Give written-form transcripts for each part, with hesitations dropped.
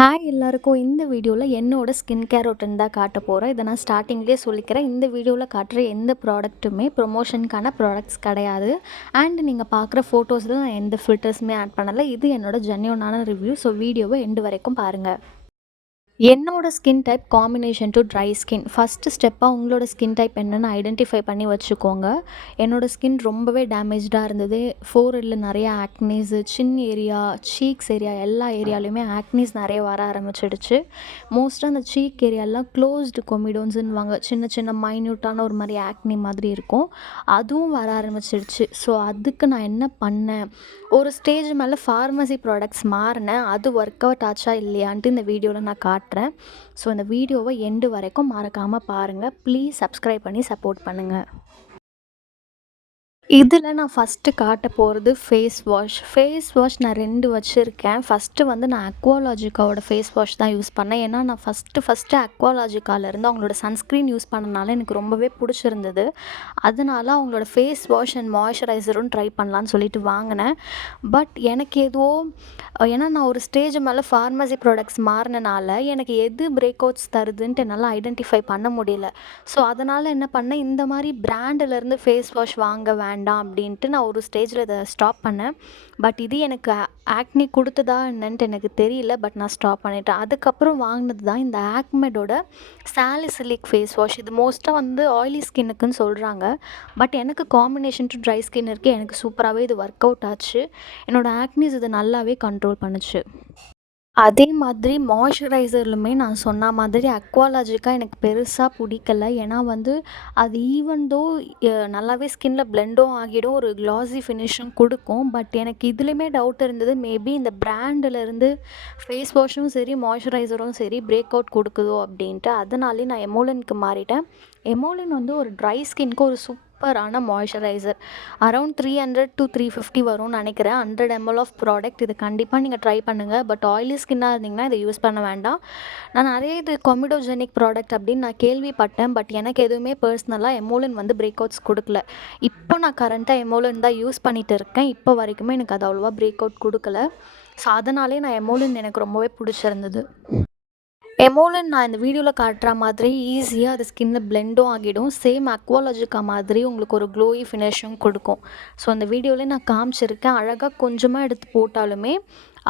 Hi எல்லாருக்கும் இந்த வீடியோவில் என்னோட ஸ்கின் கேர் ரொட்டீன் தான் காட்ட போகிறேன். இதை நான் ஸ்டார்டிங்லேயே சொல்லிக்கிறேன். இந்த வீடியோவில் காட்டுற எந்த ப்ராடக்ட்டுமே ப்ரொமோஷனுக்கான ப்ராடக்ட்ஸ் கிடையாது. அண்ட் நீங்கள் பார்க்குற ஃபோட்டோஸில் நான் எந்த ஃபில்டர்ஸுமே ஆட் பண்ணலை. இது என்னோட ஜென்யூனான ரிவ்யூ. ஸோ வீடியோவை எண்டு வரைக்கும் பாருங்கள். என்னோட skin type combination to dry skin. First ஸ்டெப்பாக உங்களோட ஸ்கின் டைப் என்னென்னு ஐடென்டிஃபை பண்ணி வச்சுக்கோங்க. என்னோடய ஸ்கின் ரொம்பவே டேமேஜ்டாக இருந்தது. ஃபோர்ஹெட்டில் நிறைய ஆக்னீஸு, சின் ஏரியா, சீக்ஸ் ஏரியா எல்லா ஏரியாலையுமே ஆக்னீஸ் நிறைய வர ஆரம்பிச்சிடுச்சு. மோஸ்ட்டாக அந்த சீக் ஏரியாலாம் க்ளோஸ்டு கொமிடோன்ஸுன்னுவாங்க. சின்ன சின்ன மைன்யூட்டான ஒரு மாதிரி ஆக்னி மாதிரி இருக்கும். அதுவும் வர ஆரம்பிச்சிடுச்சு. ஸோ அதுக்கு நான் என்ன பண்ணேன், ஒரு ஸ்டேஜ் மேலே ஃபார்மசி ப்ராடக்ட்ஸ் மாறினேன். அது ஒர்க் அவுட் ஆச்சா இல்லையான்ட்டு இந்த வீடியோவில் நான் காட்டுறேன். ஸோ இந்த வீடியோவை எண்டு வரைக்கும் மறக்காமல் பாருங்கள். ப்ளீஸ் சப்ஸ்கிரைப் பண்ணி சப்போர்ட் பண்ணுங்கள். இதில் நான் ஃபஸ்ட்டு காட்ட போகிறது ஃபேஸ் வாஷ் நான் 2 வச்சுருக்கேன். ஃபஸ்ட்டு வந்து நான் அக்வாலாஜிக்காவோட ஃபேஸ் வாஷ் தான் யூஸ் பண்ணேன். ஏன்னா நான் ஃபஸ்ட்டு அக்வாலாஜிக்காலேருந்து அவங்களோட சன்ஸ்க்ரீன் யூஸ் பண்ணனால எனக்கு ரொம்பவே பிடிச்சிருந்தது. அதனால அவங்களோட ஃபேஸ் வாஷ் அண்ட் மாய்ஸ்சரைசரும் ட்ரை பண்ணலான்னு சொல்லிட்டு வாங்கினேன். பட் எனக்கு ஏன்னா நான் ஒரு ஸ்டேஜ் மேலே ஃபார்மசி ப்ராடக்ட்ஸ் மாறினால எனக்கு எது பிரேக் அவுட்ஸ் தருதுன்ட்டு என்னால் ஐடென்டிஃபை பண்ண முடியல. ஸோ அதனால் என்ன பண்ணேன், இந்த மாதிரி பிராண்டிலேருந்து ஃபேஸ் வாஷ் வாங்க வேண்டாம் அப்படின்ட்டு நான் ஒரு ஸ்டேஜில் இதை ஸ்டாப் பண்ணேன். பட் இது எனக்கு ஆக்னி கொடுத்ததா என்னன்ட்டு எனக்கு தெரியல. பட் நான் ஸ்டாப் பண்ணிட்டேன். அதுக்கப்புறம் வாங்கினது தான் இந்த ஆக்மெடோட சாலிசிலிக் ஃபேஸ் வாஷ். இது மோஸ்ட்டாக வந்து ஆயிலி ஸ்கின்னுக்குன்னு சொல்கிறாங்க. பட் எனக்கு காம்பினேஷன் டு ட்ரை ஸ்கின் இருக்குது. எனக்கு சூப்பராகவே இது ஒர்க் அவுட் ஆச்சு. என்னோடய ஆக்னிஸ் இது நல்லாவே கண்ட்ரோல் பண்ணுச்சு. அதே மாதிரி மாய்ஸ்சரைசர்லுமே நான் சொன்ன மாதிரி அக்வாலாஜிக்கா எனக்கு பெருசாக பிடிக்கல. ஏன்னா வந்து அது ஈவன் தோ நல்லாவே ஸ்கின்ல பிளெண்டும் ஆகிடும், ஒரு க்ளாஸி ஃபினிஷும் கொடுக்கும். பட் எனக்கு இதுலேயுமே டவுட் இருந்தது, மேபி இந்த பிராண்டிலேருந்து ஃபேஸ் வாஷும் சரி மாய்ஸ்சரைசரும் சரி பிரேக் அவுட் கொடுக்குதோ அப்படின்ட்டு. அதனாலே நான் எமோலினுக்கு மாறிட்டேன். எமோலின் வந்து ஒரு ட்ரை ஸ்கின்க்கு ஒரு சூப்பரான மாய்ஸ்சரைசர். அரௌண்ட் 300 to 350 வரும்னு நினைக்கிறேன். 100 ml ஆஃப் ப்ராடக்ட். இது கண்டிப்பாக நீங்கள் ட்ரை பண்ணுங்கள். பட் ஆயிலி ஸ்கின்னாக இருந்தீங்கன்னா இதை யூஸ் பண்ண வேண்டாம். நான் நிறைய இது கொமிடோஜெனிக் ப்ராடக்ட் அப்படின்னு நான் கேள்விப்பட்டேன். பட் எனக்கு எதுவுமே பர்சனலாக எமோலின் வந்து பிரேக் அவுட்ஸ் கொடுக்கல. இப்போ நான் கரண்ட்டாக எமோலின் தான் யூஸ் பண்ணிகிட்டு இருக்கேன். இப்போ வரைக்குமே எனக்கு அது அவ்வளோவா பிரேக் அவுட் கொடுக்கல. ஸோ அதனாலே நான் எமோலின் எனக்கு ரொம்பவே பிடிச்சிருந்தது. எமோலின் நான் இந்த வீடியோவில் காட்டுற மாதிரி ஈஸியாக அது ஸ்கின்னில் பிளெண்டும் ஆகிடும். சேம் அக்வாலாஜிக்கா மாதிரி உங்களுக்கு ஒரு க்ளோயி ஃபினிஷும் கொடுக்கும். ஸோ அந்த வீடியோவிலே நான் காமிச்சிருக்கேன். அழகாக கொஞ்சமாக எடுத்து போட்டாலுமே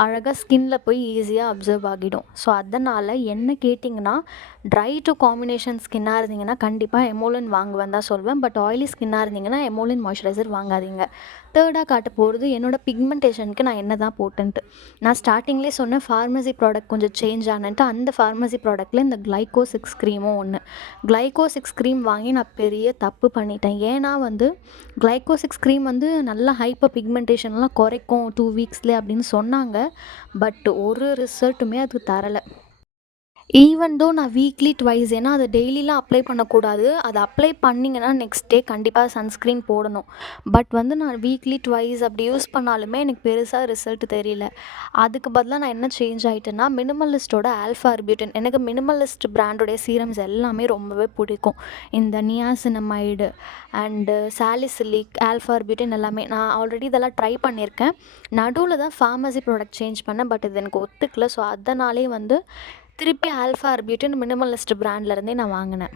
அழகாக ஸ்கின்ல போய் ஈஸியாக அப்சர்வ் ஆகிடும். ஸோ அதனால் என்ன கேட்டிங்கன்னா, ட்ரை டு காம்பினேஷன் ஸ்கின்னாக இருந்தீங்கன்னா கண்டிப்பாக எமோலின் வாங்குவேன் தான் சொல்வேன். பட் ஆயிலி ஸ்கின்னாக இருந்தீங்கன்னா எமோலின் மாய்ஸ்சரைசர் வாங்காதீங்க. தேர்டாக காட்ட போகிறது என்னோடய பிக்மெண்டேஷனுக்கு நான் என்ன தான் போட்டேன்ட்டு. நான் ஸ்டார்டிங்லேயே சொன்னேன் ஃபார்மசி ப்ராடக்ட் கொஞ்சம் சேஞ்ச் ஆனன்ட்டு. அந்த ஃபார்மசி ப்ராடக்ட்டில் இந்த கிளைகோ 6 க்ரீமும் ஒன்று. கிளைகோ 6 க்ரீம் வாங்கி நான் பெரிய தப்பு பண்ணிட்டேன். ஏன்னா வந்து கிளைகோ 6 க்ரீம் வந்து நல்லா ஹைப்பர் பிக்மெண்டேஷன்லாம் குறைக்கும் 2 வீக்ஸ்லேயே அப்படின்னு சொன்னாங்க. பட் ஒரு ரிசல்ட்டுமே அது தரலை. ஈவன் தோ நான் வீக்லி ட்வைஸ், ஏன்னா அதை டெய்லிலாம் அப்ளை பண்ணக்கூடாது. அதை அப்ளை பண்ணிங்கன்னா நெக்ஸ்ட் டே கண்டிப்பாக சன்ஸ்க்ரீன் போடணும். பட் வந்து நான் வீக்லி ட்வைஸ் அப்படி யூஸ் பண்ணாலுமே எனக்கு பெருசாக ரிசல்ட் தெரியல. அதுக்கு பதிலாக நான் என்ன சேஞ்ச் ஆகிட்டேன்னா, மினிமலிஸ்ட்டோட ஆல்ஃபா ஆர்பியூட்டின். எனக்கு மினிமலிஸ்ட் பிராண்டோடைய சீரம்ஸ் எல்லாமே ரொம்பவே பிடிக்கும். இந்த niacinamide and salicylic, alpha arbutin எல்லாமே நான் ஆல்ரெடி இதெல்லாம் ட்ரை பண்ணியிருக்கேன். நடுவில் தான் ஃபார்மசி ப்ராடக்ட் சேஞ்ச் பண்ணேன். பட் இது எனக்கு ஒத்துக்கல. ஸோ அதனாலே வந்து திருப்பி ஆல்ஃபா ஆர்பியூட்டின் மினிமலிஸ்ட் பிராண்ட்லேருந்தே நான் வாங்கினேன்.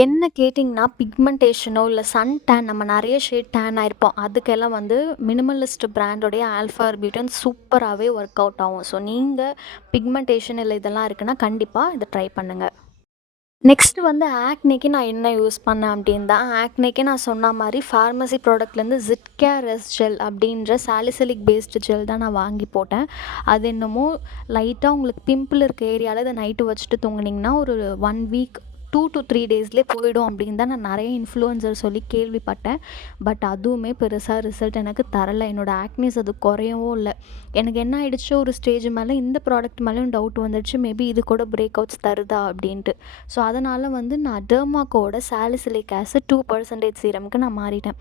என்ன கேட்டிங்கன்னா, பிக்மெண்டேஷனோ இல்லை சன் டேன், நம்ம நிறைய ஷேட் டேன் ஆகிருப்போம், அதுக்கெல்லாம் வந்து மினிமலிஸ்ட் பிராண்டோடைய ஆல்ஃபா ஆர்பியூட்டின் சூப்பராகவே ஒர்க் அவுட் ஆகும். ஸோ நீங்கள் பிக்மெண்டேஷன் இல்லை இதெல்லாம் இருக்குன்னா கண்டிப்பாக இதை ட்ரை பண்ணுங்கள். நெக்ஸ்ட்டு வந்து ஆக்னேக்கு நான் என்ன யூஸ் பண்ணேன் அப்படின்னு தான். ஆக்னேக்கு நான் சொன்ன மாதிரி ஃபார்மசி ப்ராடக்ட்லேருந்து ஜிட்கேர் ரெஸ் ஜெல் அப்படின்ற சாலிசிலிக் பேஸ்டு ஜெல் தான் நான் வாங்கி போட்டேன். அது என்னமோ லைட்டாக உங்களுக்கு பிம்பிள் இருக்க ஏரியாவில் இதை நைட்டு வச்சுட்டு தூங்குனிங்கன்னா ஒரு 1 வீக் 2 to 3 டேஸ்லேயே போயிடும் அப்படின்னு தான் நான் நிறைய இன்ஃப்ளூயன்சர் சொல்லி கேள்விப்பட்டேன். பட் அதுவுமே பெருசாக ரிசல்ட் எனக்கு தரலை. என்னோடய ஆக்னிஸ் அது குறையவும் இல்லை. எனக்கு என்ன ஆகிடுச்சு, ஒரு ஸ்டேஜ் மேலே இந்த ப்ராடக்ட் மேலேயும் டவுட் வந்துடுச்சு, மேபி இது கூட பிரேக் அவுட்ஸ் தருதா அப்படின்ட்டு. ஸோ அதனால் வந்து நான் டெர்மாக்கோட சாலிசிலிக் ஆசிட் 2% சீரமுக்கு நான் மாறிட்டேன்.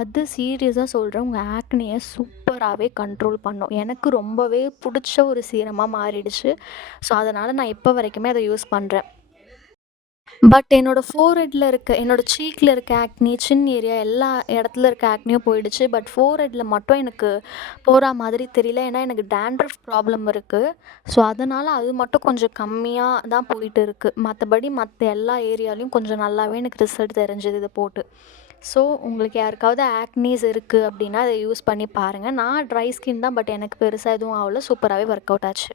அது சீரியஸாக சொல்கிறேன், உங்கள் ஆக்னியை சூப்பராகவே கண்ட்ரோல் பண்ணும். எனக்கு ரொம்பவே பிடிச்ச ஒரு சீரமாக மாறிடுச்சு. ஸோ அதனால் நான் இப்போ வரைக்குமே அதை யூஸ் பண்ணுறேன். பட் என்னோட ஃபோர்ஹெட்ல இருக்க என்னோட சீக்ல இருக்க ஆக்னி, சின் ஏரியா எல்லா இடத்துல இருக்க ஆக்னியும் போயிடுச்சு. பட் ஃபோர்ஹெட்ல மட்டும் எனக்கு போறா மாதிரி தெரியல. ஏன்னா எனக்கு டாண்ட்ரஃப் ப்ராப்ளம் இருக்கு. ஸோ அதனால அது மட்டும் கொஞ்சம் கம்மியா தான் போயிட்டு இருக்கு. மத்தபடி மத்த எல்லா ஏரியாலயும் கொஞ்சம் நல்லாவே எனக்கு ரிசல்ட் தெரிஞ்சது இத போட்டு. ஸோ உங்களுக்கு யாருக்காவது ஆக்னீஸ் இருக்கு அப்படின்னா, இத யூஸ் பண்ணி பாருங்க. நான் ட்ரை ஸ்கின் தான். பட் எனக்கு பெருசா எதுவும் ஆவல. சூப்பராவே ஒர்க் அவுட் ஆச்சு.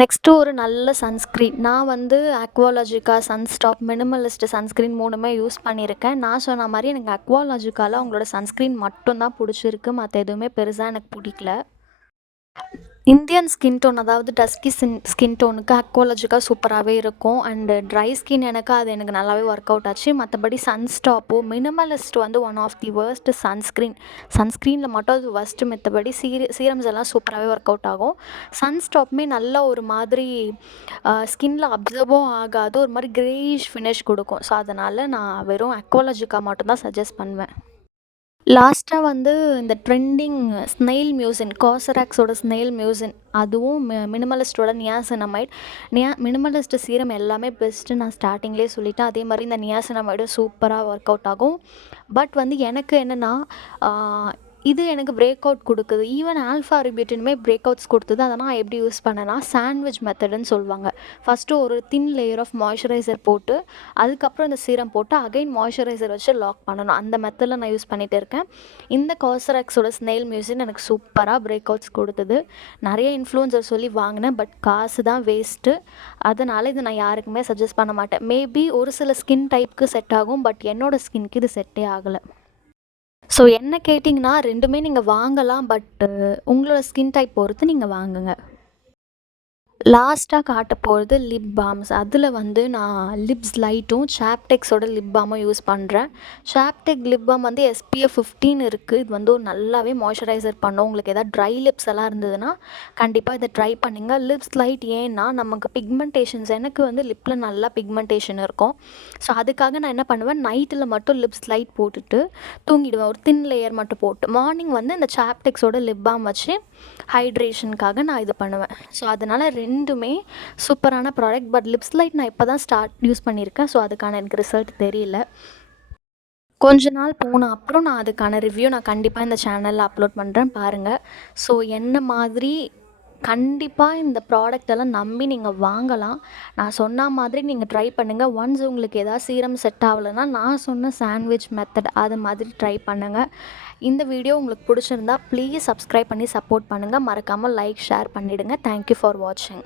நெக்ஸ்ட்டு ஒரு நல்ல சன்ஸ்க்ரீன். நான் வந்து அக்வாலாஜிகா, சன்ஸ்டாப், மினிமலிஸ்ட் சன்ஸ்க்ரீன் 3மே யூஸ் பண்ணியிருக்கேன். நான் சொன்ன மாரி எனக்கு அக்வாலாஜிகால அவங்களோட சன்ஸ்க்ரீன் மட்டும் தான் புடிச்சிருக்கு. மத்த எதுவுமே பெருசா எனக்கு புடிக்கல. இந்தியன் ஸ்கின் டோன் அதாவது டஸ்கி ஸ்கின் டோனுக்கு அக்வாலாஜிகா சூப்பராகவே இருக்கும். அண்டு ட்ரை ஸ்கின் எனக்கு நல்லாவே ஒர்க் அவுட் ஆச்சு. மற்றபடி சன்ஸ்டாப்போ மினிமலிஸ்ட் வந்து ஒன் ஆஃப் தி வேர்ஸ்ட் சன்ஸ்க்ரீனில் மட்டும் அது ஒர்ஸ்ட்டு. மற்றபடி சீரம்ஸ் எல்லாம் சூப்பராகவே ஒர்க் அவுட் ஆகும். சன்ஸ்டாப்புமே நல்ல ஒரு மாதிரி ஸ்கின்ல அப்சர்வும் ஆகாது. ஒரு மாதிரி கிரேயிஷ் ஃபினிஷ் கொடுக்கும். ஸோ அதனால் நான் வெறும் அக்வாலாஜிகா மட்டும்தான் சஜஸ்ட் பண்ணுவேன். லாஸ்ட்டாக வந்து இந்த ட்ரெண்டிங் ஸ்னெயில் மியூசின், காசராக்ஸோட ஸ்னெயில் மியூசின் அதுவும் மினிமலிஸ்ட்டோட நியாசினமைட். மினிமலிஸ்ட் சீரம் எல்லாமே பெஸ்ட்டு நான் ஸ்டார்டிங்லேயே சொல்லிட்டேன். அதே மாதிரி இந்த நியாசினமைடும் சூப்பராக ஒர்க் அவுட் ஆகும். பட் வந்து எனக்கு என்னென்னா இது எனக்கு பிரேக் அவுட் கொடுக்குது. ஈவன் ஆல்ஃபா ரிபியூட்டினுமே பிரேக் அவுட்ஸ் கொடுத்தது. அதை நான் எப்படி யூஸ் பண்ணேன்னா, சாண்ட்விச் மெத்தடுன்னு சொல்லுவாங்க. ஃபஸ்ட்டு ஒரு தின் லேயர் ஆஃப் மாய்ஸ்சரைசர் போட்டு அதுக்கப்புறம் இந்த சீரம் போட்டு அகைன் மாய்ஸ்சரைசர் வச்சு லாக் பண்ணணும். அந்த மெத்தடில் நான் யூஸ் பண்ணிகிட்டு இருக்கேன். இந்த காசராக்ஸோட ஸ்னெயில் மியூசின் எனக்கு சூப்பராக பிரேக் அவுட்ஸ் கொடுத்தது. நிறைய இன்ஃப்ளூயன்சர் சொல்லி வாங்கினேன். பட் காசு தான் வேஸ்ட்டு. அதனால் இது நான் யாருக்குமே சஜஸ்ட் பண்ண மாட்டேன். மேபி ஒரு சில ஸ்கின் டைப்புக்கு செட் ஆகும். பட் என்னோடய ஸ்கின்க்கு இது செட்டே ஆகலை. ஸோ என்ன கேட்டிங்கன்னா 2மே நீங்கள் வாங்கலாம். பட்டு உங்களோட ஸ்கின் டைப் பொறுத்து நீங்கள் வாங்குங்க. லாஸ்ட்டாக காட்ட போகிறது லிப் பாம்ஸ். அதில் வந்து நான் லிப்ஸ் லைட்டும் சாப்டெக்ஸோட லிப் பாமும் யூஸ் பண்ணுறேன். சாப்டெக் லிப் பாம் வந்து SPF 15 இருக்குது. இது வந்து ஒரு நல்லாவே மாய்ஸ்சரைசர் பண்ணும். உங்களுக்கு எதாவது ட்ரை லிப்ஸ் எல்லாம் இருந்ததுன்னா கண்டிப்பாக இதை ட்ரை பண்ணுங்க. லிப்ஸ் லைட் ஏன்னா நமக்கு பிக்மெண்டேஷன்ஸ் எனக்கு வந்து லிப்பில் நல்லா பிக்மெண்டேஷன் இருக்கும். ஸோ அதுக்காக நான் என்ன பண்ணுவேன், நைட்டில் மட்டும் லிப்ஸ் லைட் போட்டுட்டு தூங்கிடுவேன். ஒரு தின் லேயர் மட்டும் போட்டு மார்னிங் வந்து இந்த சாப்டெக்ஸோட லிப் பாம் வச்சு ஹைட்ரேஷனுக்காக நான் இது பண்ணுவேன். ஸோ அதனால் 2மே சூப்பரான ப்ராடக்ட். பட் லிப்ஸ் லைட் நான் இப்போ தான் யூஸ் பண்ணியிருக்கேன். ஸோ அதுக்கான எனக்கு ரிசல்ட் தெரியல. கொஞ்ச நாள் போன அப்புறம் நான் அதுக்கான ரிவ்யூ நான் கண்டிப்பாக இந்த சேனலில் அப்லோட் பண்ணுறேன், பாருங்கள். ஸோ என்ன மாதிரி கண்டிப்பாக இந்த ப்ராடக்ட் எல்லாம் நம்பி நீங்கள் வாங்கலாம். நான் சொன்ன மாதிரி நீங்கள் ட்ரை பண்ணுங்கள். ஒன்ஸ் உங்களுக்கு எதாவது சீரம் செட் ஆகலைன்னா நான் சொன்ன சாண்ட்விச் மெத்தட் அது மாதிரி ட்ரை பண்ணுங்கள். இந்த வீடியோ உங்களுக்கு பிடிச்சிருந்தா ப்ளீஸ் சப்ஸ்கிரைப் பண்ணி சப்போர்ட் பண்ணுங்கள். மறக்காமல் லைக், ஷேர் பண்ணிவிடுங்க. தேங்க்யூ ஃபார் வாட்சிங்.